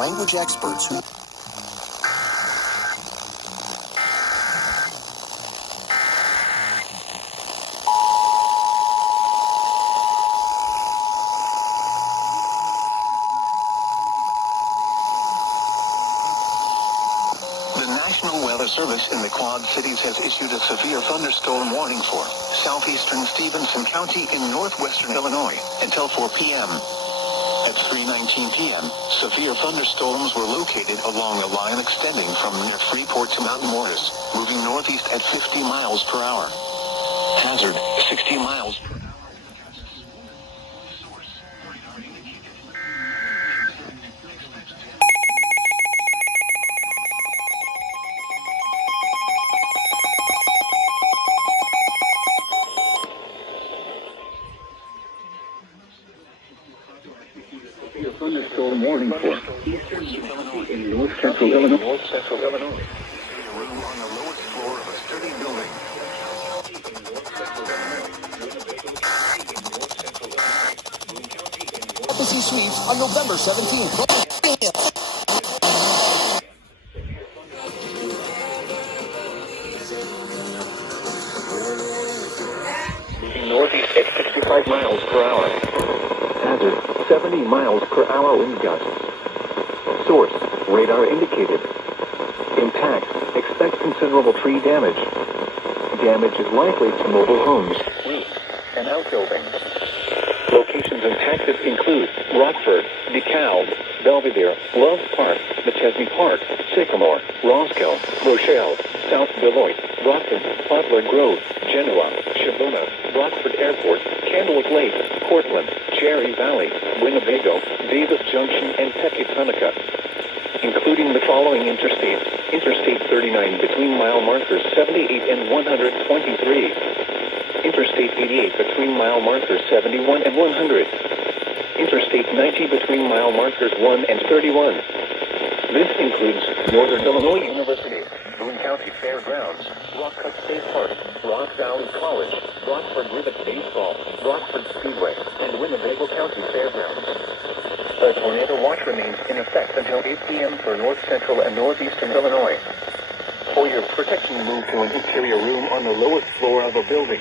language experts who... The National Weather Service in the Quad Cities has issued a severe thunderstorm warning for southeastern Stevenson County in northwestern Illinois until 4 p.m. At 3:19 p.m., severe thunderstorms were located along a line extending from near Freeport to Mount Morris, moving northeast at 50 miles per hour. Hazard, 60 miles per hour. Thunderstorm warning for eastern Illinois in north central Illinois. A room on the lowest floor of a sturdy building. Prophecy Suites on November 17th. Moving northeast at 65 miles per hour. Hazard, 70 miles per hour wind gusts. Source, radar indicated. Impact, expect considerable tree damage. Damage is likely to mobile homes, roofs, and outbuildings. Locations impacted include Rockford, DeKalb, Belvedere, Love Park, McChesney Park, Sycamore, Roscoe, Rochelle, South Beloit, Rockford, Poplar Grove, Genoa, Shavona, Rockford Airport, Candlewood Lake, Cortland, Cherry Valley, Winnebago, Davis Junction, and Pecatonica, including the following interstates: Interstate 39 between mile markers 78 and 123, Interstate 88 between mile markers 71 and 100, Interstate 90 between mile markers 1 and 31. This includes Northern Illinois University, Boone County Fairgrounds, Rock Cut State Park, Rock Valley College, Rockford Rivet Baseball, Rockford Speedway, and Winnebago County Fairgrounds. A tornado watch remains in effect until 8 p.m. for north central and northeastern Illinois. For your protection, move to an interior room on the lowest floor of a building.